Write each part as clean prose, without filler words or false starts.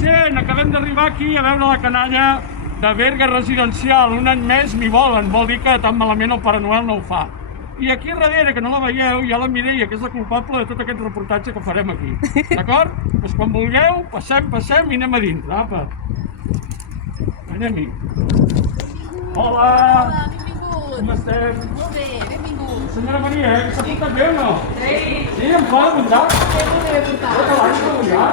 gent, acabem d'arribar aquí a veure la canalla de Berga Residencial. Un any més m'hi volen, vol dir que tan malament el Pare Noel no ho fa. I aquí darrere, que no la veieu, hi ha la Mireia, que és la culpable de tot aquest reportatge que farem aquí. D'acord? Doncs quan vulgueu, passem i anem a dintre. Apa. Anem-hi. Hola! Hola, benvingut. Com estem? Molt bé, benvingut. Senyora Maria, s'ha portat bé o no? Sí. Sí, em fa apuntar? Sí, molt bé portat. Tot l'any que vull, ja?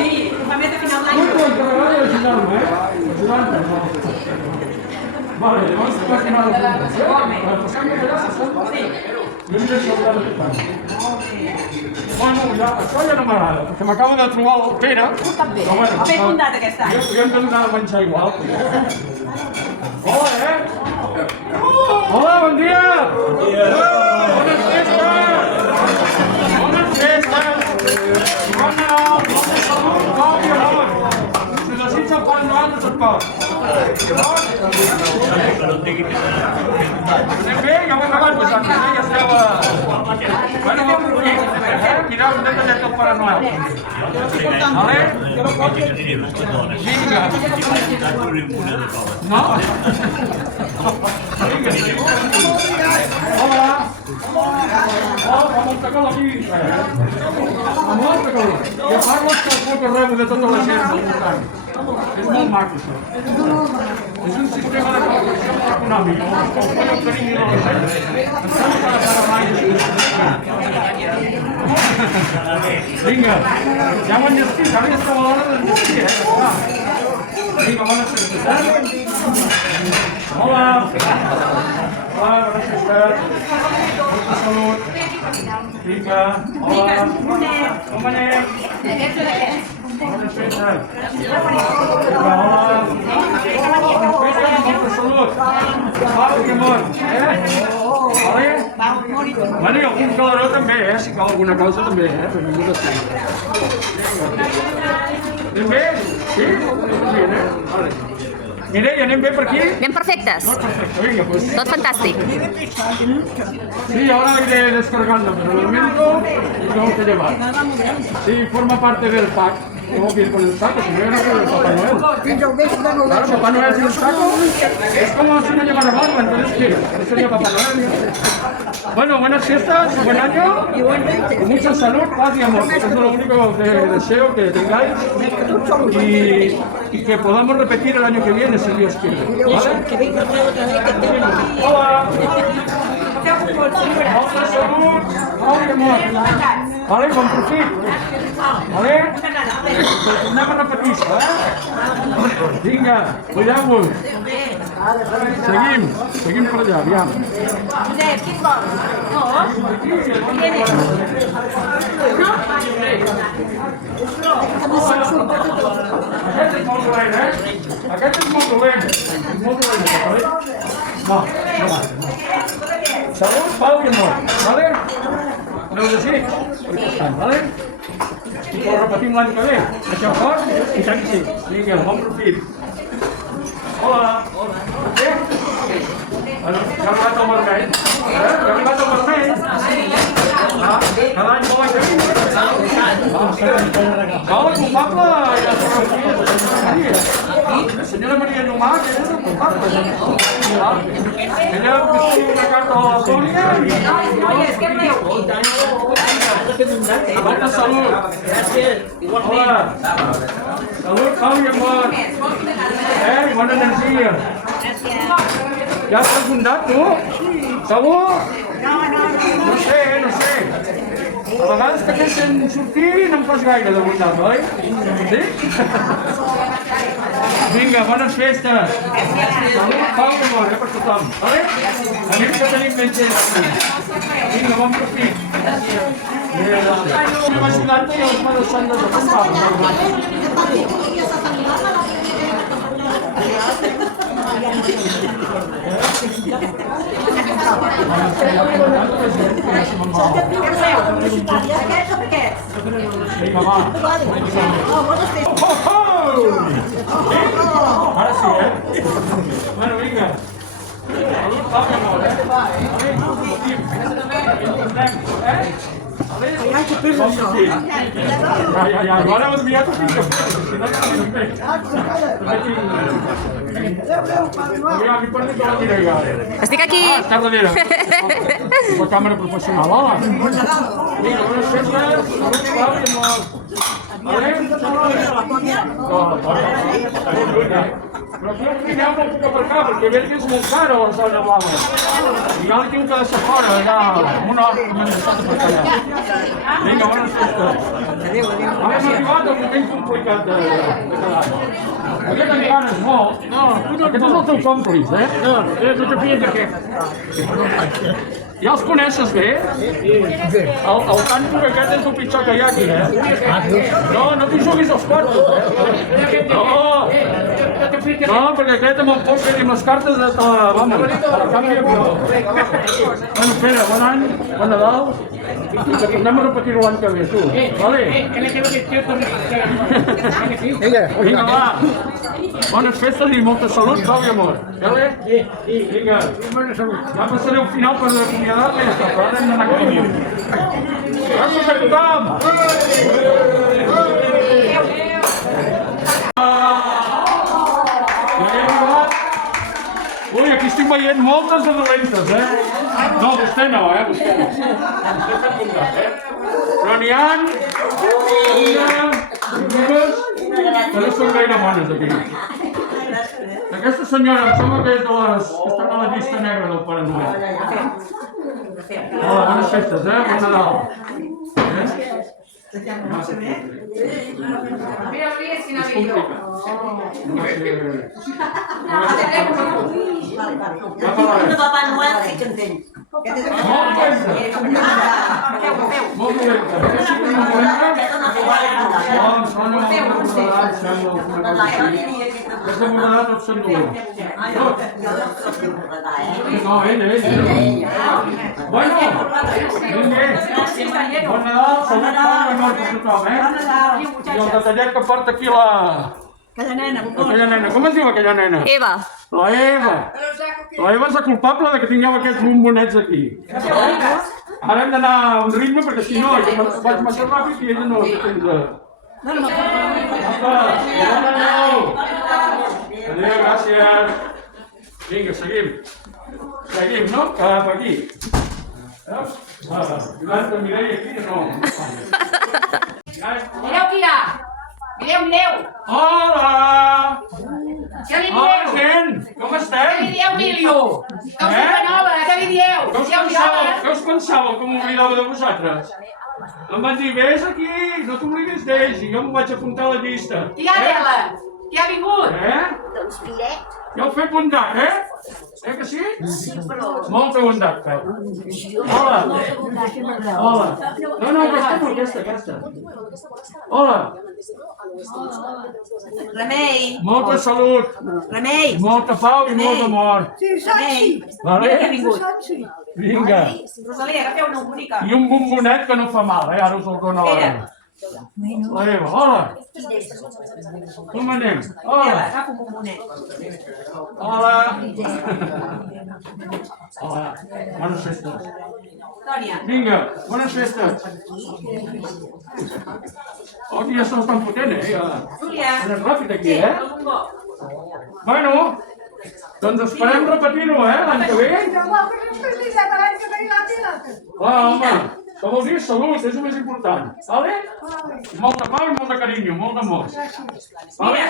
Sí, també de final d'any. Molt bé, encarregar d'ajudar-me, Ajudant-me, no? Vale, llavors que vas anar a la presentació, passem-me allà, s'escolta? Sí. Jo em deixo el de tant. Bueno, ja, això ja no m'agrada, perquè m'acabo de trobar el Pere. També. Ben fundat aquest any. Jo hem de donar a menjar igual. Hola, Hola, bon dia! Bon dia! Bones festes! Bones festes! Bon Nadal! Molta salut, pau i amor! Si desitja el Pare Noel de tot cor. Anem bé? Ja ho hem acabat posant, ja esteu a... Bueno, mireu, un detallet del Pare Noel. Vale? Vinga. No? Vinga. Hola. Oh, fa molta calor aquí. Fa molta calor. Jo parlo que rebo de tota la gent del voltant. És molt maco, això. És un sistema de calefacció molt econòmic. El podeu tenir a la gent. Em sembla que la farà mai. Vinga, ja m'ho enllestit, ara ja estava a l'hora d'enllestir, Vinga, bones festes, Hola. Hola, bones festes. Molta salut. Vinga, hola. Com anem? Bones festes. Vinga, hola. Bones festes, molta salut. Pau i amor, Vale? Bueno, i algun calaró també, si cal alguna cosa també, benvingut a sempre. Anem bé? Sí? Anem bé, Vale. Mireia, anem bé per aquí? Anem perfectes. Perfecto, venga, pues. Tot fantàstic. Sí, ahora iré descargando, pero de momento tengo que llevar. Sí, forma parte del pack. Tengo que ir con el saco, si no, yo no quiero el Papá Noel. Claro, Papá Noel sin saco es como si no llevara barba, entonces ¿qué? ¿Qué sería Papá Noel? Bueno, buenas fiestas, buen año, con mucha salud, paz y amor. Eso es lo único que deseo que tengáis y que podamos repetir el año que viene, si Dios quiere. ¿Vale? Hola. Molta salut, pau i amor. Vale, bon profit. Vale? Anem a repetir això, Vinga, cuideu-vos. Seguim per allà, aviam. Aquest és molt dolent, Aquest és molt dolent. Molt dolent, No, no va. Salut, pau i amor, vale? Aneu desig? Vale? I ho repetim l'any que ve. Això fort? I tant que sí. Vinga, bon profit. Hola. Bé? Ja ha arribat el vermell. Ja ha arribat el vermell. Cada any vol que vingui. No, el culpable ja la senyora Maria. La senyora Maria Nhumà, que és el culpable. Ella ha escrit una carta a la Sònia i... Molta salut. Hola. Salut, pau i amor. I bona energia. Ja has fundat, tu? Segur? No sé. A vegades que deixen sortir no em fas gaire de bondat, oi? Sí? Vinga, bones festes. Salut, pau i amor, per tothom. Anem que tenim menys gent. Vinga, bon profit. Anem ajudant-te i els manos s'han de desenvolupar. Vinga, va. Ara sí, Bueno, vinga. Salut, pau i amor, Ja, ara ho enviat a fins que si no, també. Mira, mi parli que la diré ja. Estic aquí. Està darrere. La càmera professional, hola. Vinga, bones festes. Salut, Pau, i molt. Però aquí al Pirineu no puc aparcar perquè veig que és molt cara la zona blava. I jo l'he tinc que deixar fora, allà, amb una hora que m'he deixat aparcar allà. Vinga, bones festes. Hem arribat al moment complicat de cada any. Aquest en ganes molt. No, aquest és el teu còmplice, eh? No te fies d'aquest. Ja els coneixes bé? El càntor aquest és el pitjor que hi ha aquí, eh? No t'hi juguis als quartos, eh? No, perquè aquest amb el pòquer i amb les cartes vamos, a canvi de color. Bueno, Pere, bon any, bon Nadal. Anem a repetir-ho l'any que ve, tu. Vale? Vinga, va. Bones festes i molta salut, Pau i amor. Vale? Vinga. Ja passaré al final per acomiadar-me i ja està, però ara hem d'anar cap aquí. Gràcies a tothom! Ui, aquí estic veient moltes de dolentes, eh? No, vostè no, vostè no. Vostè està comptat, Però n'hi ha dues que no són gaire bones, aquí. Aquesta senyora, em sembla que és de les que estan a la llista negra del Pare Noel. Hola, bones festes, bon Nadal. Papà Noel sí que entenc. Molt Aquesta morada tot són dolents. No, ell. Bueno, bon Nadal, salut, Pau i amor per tothom, I el detallet que porta aquí aquella nena. Com es diu aquella nena? Eva. La Eva. La Eva és la culpable de que tingueu aquests bombonets aquí. Ara hem d'anar a un ritme perquè si no, jo vaig massa ràpid i ella no ho entendrà. Apa, bon Nadal. Adéu, gràcies. Vinga, seguim. Seguim, no? Cap aquí. Mireu que Mireia aquí no. Mireu qui hi ha! Mireu! Hola! Què li Hola, dieu? gent! Com estem? Què li dieu, Emilio? Que us dic nova, què li dieu? Què us pensàveu que m'oblidava de vosaltres? Em van dir, vés aquí, no t'oblidis d'ells, i jo m'ho vaig apuntar a la llista. Qui hi ha, Adela? Qui ha vingut? Doncs Piret. Ja heu fet bondat, que sí? Sí, però... Molta bondat, feu. Hola. Hola. No, aquesta. Hola. Remei. Molta salut. Remei. Molta pau i molt amor. Remei. Vale? Qui ha vingut? Vinga. Rosalia, agafeu una bonica. I un bombonet que no fa mal, ara us el dono a l'Eva. La Eva, hola. Com anem? Hola. Agafa un bombonet. Hola. Hola. Bones festes. Tònia. Vinga, bones festes. Oh, que ja se l'estan fotent, Ja. Júlia. Anem ràpid aquí, El bombó. Bueno, doncs esperem repetir-ho, l'any que ve. Clar, home, que vol dir salut, és el més important, vale? Molta pau i molta carinyo, molt d'amor. Mira,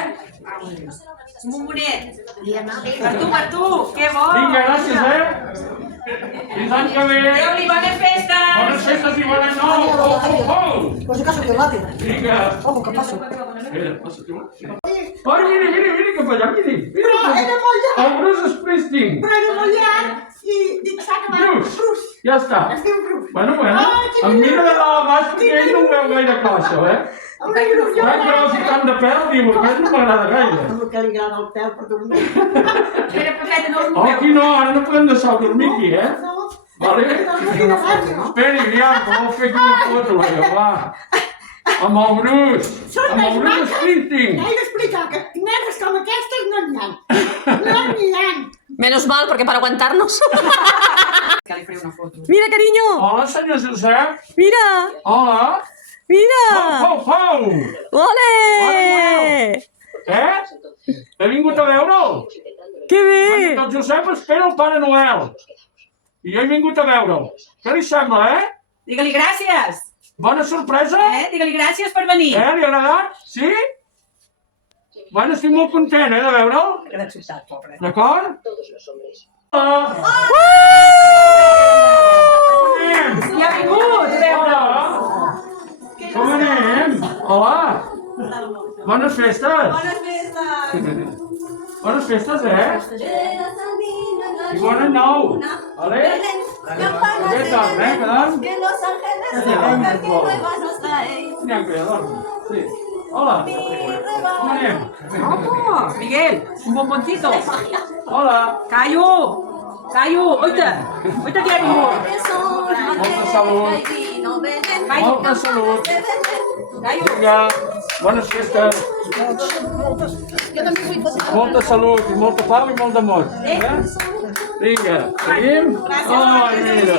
un bombonet. Per tu, que bo. Vinga, gràcies, Fins l'any que ve. Adéu-li, bones festes. Bones festes i bon any nou. Por si acaso que late. Vinga. Ojo, que paso. Espera, passa tu. Ai, mira, cap allà, mira. Però era molt llarg. El Bruce Springsteen. Però era molt llarg i dic, s'ha acabat. Bruce. Ja està. Es diu Bruce. Bueno, em mira de dalt a baix perquè ell no ho veu gaire clar, això, Tan gros i tant de pèl, diu, aquest no m'agrada gaire. Amb el que li agrada el pèl per dormir. Espera, perquè no Oh, aquí no, ara no podem deixar dormir aquí, No. Vale? Esperi, Bianca, vol fer aquí una foto, va. Amb el Bruce. Amb el Bruce Springsteen. He d'explicar que negres com aquestes no n'hi ha. No n'hi ha. Menos mal, porque para aguantarnos. Que li faré una foto. Mira, carinyo. Hola, senyor Josep. Mira. Hola. Mira. Pau, Pau. Ole. He vingut a veure'l. Que bé. El Josep espera el Pare Noel. I jo he vingut a veure'l. Què li sembla, Digue-li gràcies. Bona sorpresa? Digue-li gràcies per venir. Li ha agradat? Sí? Bueno, estic molt content, de veure'l. Ha quedat sobtat, pobre. D'acord? Hola. Ja ha vingut a veure'l. Com anem? Hola. Bones festes. Bones festes, I bon any nou. Vale? Què tal, quedant? Que los ángeles sepan que nuevas nos traéis. Anem, que ja dorm. Sí. Hola. Com anem? Oh, Miguel, un bomboncito. Hola. Caio, oita que ha vingut. Molta salut. Molta salut. Vinga, bones festes. Molta salut i molta pau i molt d'amor. Vinga, seguim? Ai, mira.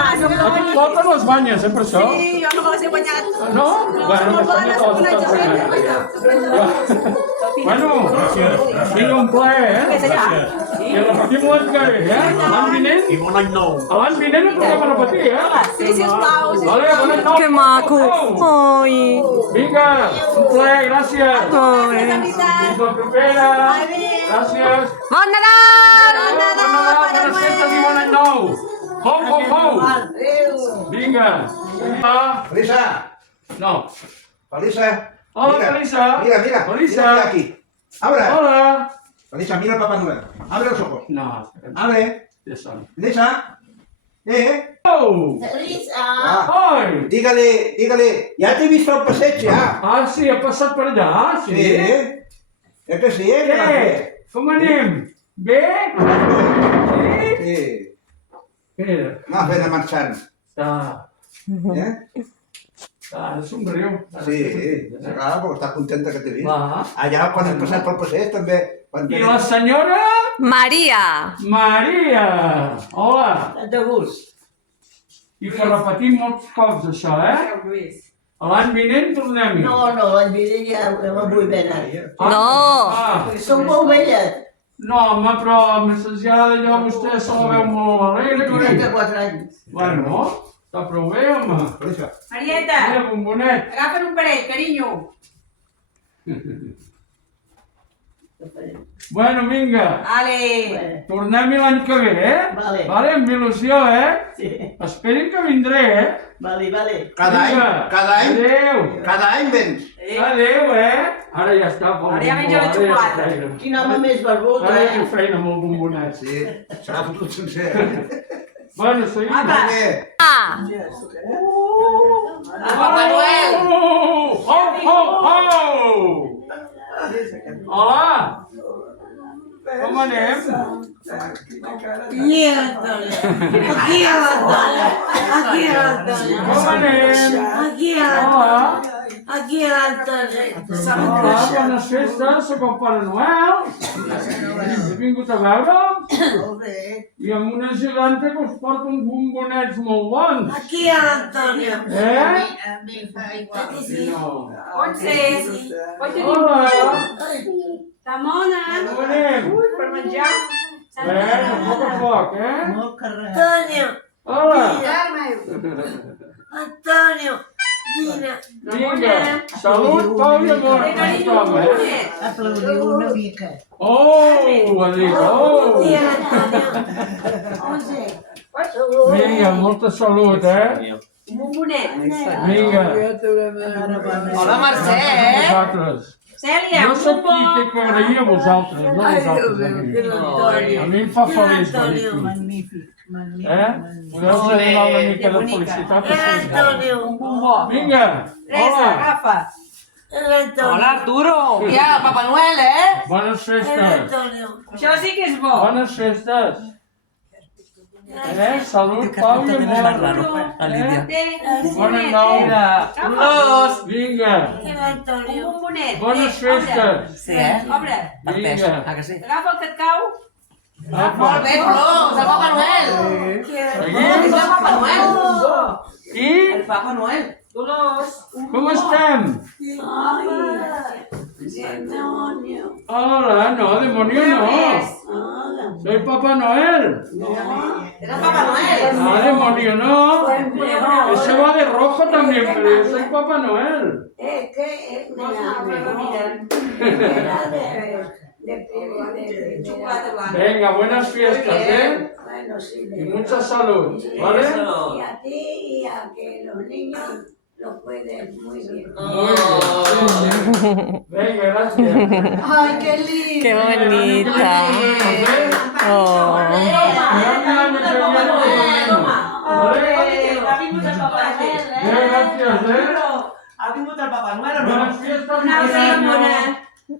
A tu et toquen les banyes, per això? Sí, jo no me les he guanyat. No? Bueno, aquesta no te les estàs guanyant. Bueno, vinga, un plaer, I repetim l'any que ve, L'any vinent? I bon any nou. L'any vinent ho tornem a repetir, Sí, sisplau. Vale, bon any nou. Que maco. Ai. Vinga, un plaer, gràcies. Ai. Fins la propera. Gràcies. Bon Nadal. Bon Nadal, bones festes i bon any nou. Hou. Vinga. Felisa, No. Felisa. Hola, Felisa. Mira, Felisa. mira aquí. Abre. Hola. Felisa, mira al Papá Noel. Abre los ojos. No, Abre. ja són. Felisa. Oh! Ai! Dígale. Ya te he visto al passeig, ya. Ah, sí, ha passat per allà, sí? Es que sí, Què? Com anem? Bé? Sí? Sí. Mira, Más ven a marchar. ara somriu. Sí, claro, porque estás contenta que te vi. Va. Allá cuando has pasado por el passeig també. I la senyora Maria. Maria. Hola. De gust. I que repetim molts cops això, L'any vinent tornem-hi. No, l'any vinent ja em vull veure. No. Som molt velles. No, home, però ja d'allò vostè se la veu molt alegre. 34 anys. Bueno, està prou bé, home. Felisa. Marieta, Mira, bombonet. agafa'n un parell, carinyo. Bueno, vinga. Ale. Tornem-hi l'any que ve, Vale. Amb il·lusió, Sí. Esperin que vindré, Vale. Cada any. Adéu. Cada any vens. Adéu, Ara ja està. Ara ja menja la xocolata. Quin home més barbut, Ara ja tinc feina amb el bombonet. Sí, serà fotut sencer. Bueno, seguim. Apa. Bé. Ah. Papà Noel. Hola. Com anem? Com anem? Hola. Hola, bones festes, soc el Pare Noel. He vingut a veure'l i amb una geganta que us porta uns bombonets molt bons. No. On ses? Hola, Ramona. com anem? Per menjar. A poc, Molt carrer. Hola. Antonio. Vinga, salut, pau i amor. Carinyo, un bombonet. Aplaudiu una mica. Ha dit, Vinga, molta salut, Un bombonet. Vinga. Hola, Mercè. Vosaltres. Cèlia, Jo un sóc qui bombó. té que agrair a vosaltres, no a vosaltres a mi. A mi em fa feliç venir aquí. Magnífic. Podeu donar una mica de felicitat a sempre. Un bombó. Vinga, Teresa, hola, agafa. Hola, Arturo. Ja, Papa Noel, bones festes. Això sí que és bo. Bones festes. Salut, pau i amor. Bon any nou. Agafa. Vinga, Un bombonet. bones festes. Sí, Obre. Vinga. Ah, que sí? Agafa el que et cau. Molt bé, Flor, de Papa Noel. És el Papa Noel. I El Papa Noel. com estem? Hola, no, demonio no. Soy Papá Noel. És el Papa Noel. Ah, demonio no. Ese va de rojo también, pero yo soy Papá Noel. Venga, buenas fiestas, ¿eh? Y mucha salud, ¿vale? Y a ti y a que los niños lo cuiden muy bien. Muy bien. Venga, gracias. Ay, qué lindo. Qué bonita. Oh. Gracias, ¿eh? Ha vingut el Papa Noel o no? Buenas fiestas.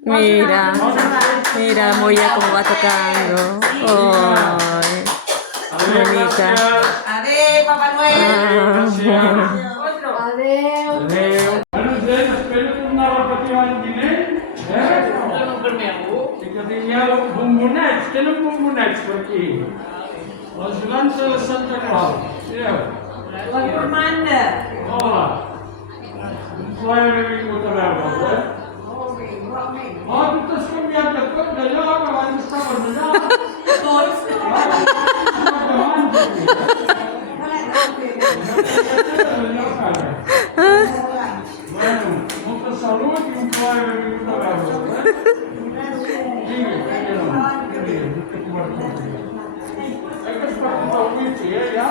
Mira, mira Moya cómo va tocando. Ay, bonita. Adéu, Papa Noel. Adéu. Bueno, gent, espero tornar a repetir l'any vinent. I que tingueu bombonets. Tenen bombonets per aquí. L'ajudant de Santa Claus. Mireu. La comanda. Hola. Un plaer haver vingut a veure'ls, eh? Oh, tu t'has canviat de tot d'allò, que abans estaves allà. Bueno, molta salut i un plaer haver vingut a veure'ls, eh? Vinga, que es preocupa el wifi, ja?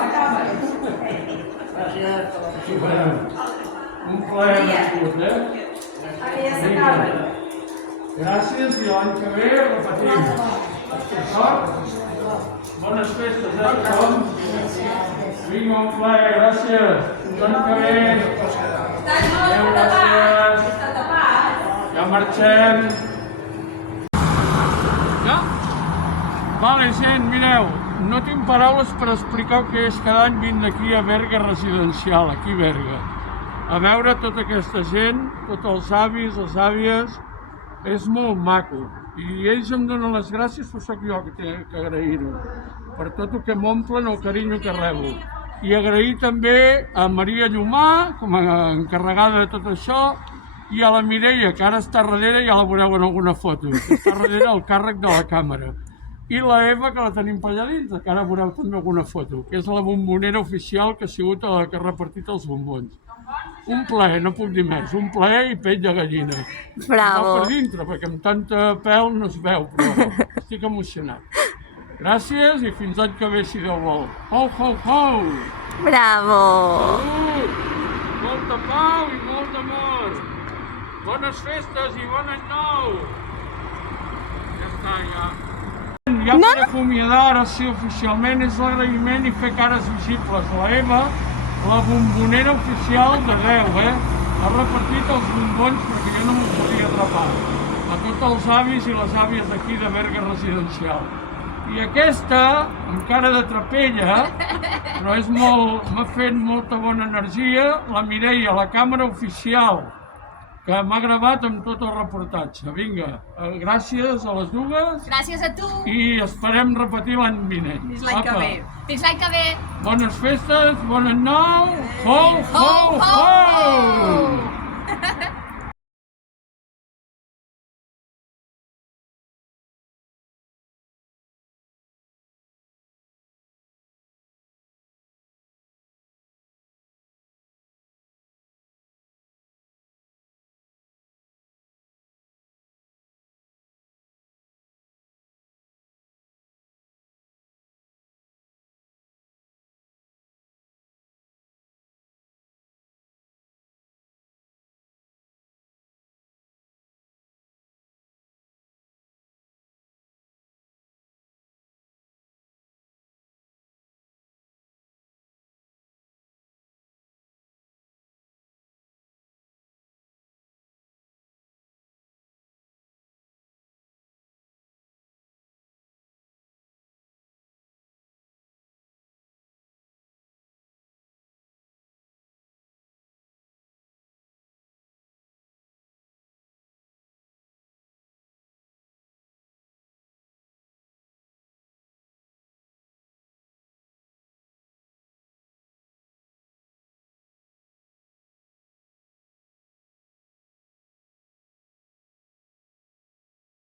Un plaer haver vingut, eh? Gràcies i l'any que ve repetim. D'acord? Bones festes, tothom? Vinga, un plaer, gràcies. L'any que ve. Adéu, gràcies. Ja marxem. Ja? Vale, gent, mireu, no tinc paraules per explicar el que és cada any vinc aquí a Berga Residencial, aquí a Berga. A veure tota aquesta gent, tots els avis, les àvies, és molt maco. I ells em donen les gràcies, però sóc jo que tinc que agrair-ho, per tot el que m'omplen, el carinyo que rebo. I agrair també a Maria Llomà, com a encarregada de tot això, i a la Mireia, que ara està darrere, ja la veureu en alguna foto, que està darrere al càrrec de la càmera. I la Eva, que la tenim per allà dins, que ara veureu també alguna foto, que és la bombonera oficial que ha sigut la que ha repartit els bombons. Un plaer, no puc dir més, un plaer i pell de gallina. Bravo. No per dintre, perquè amb tanta pèl no es veu, però estic emocionat. Gràcies i fins l'any que ve, si Déu vol. Ho, ho, ho! Bravo. Salut! Molta pau i molt amor! Bones festes i bon any nou! Ja està, ja. Ja per acomiadar, ara sí, oficialment, és l'agraïment i fer cares visibles. La Eva, la bombonera oficial de 10, ha repartit els bombons perquè jo no m'ho podia atrapar. A tots els avis i les àvies d'aquí de Berga Residencial. I aquesta, amb cara de trapella, però m'ha fet molta bona energia, la Mireia, la càmera oficial, que m'ha gravat amb tot el reportatge. Vinga, gràcies a les dues. Gràcies a tu. I esperem repetir l'any vinent. Fins l'any que ve. Fins l'any que ve. Bones festes, bon any nou. Ho, ho, ho!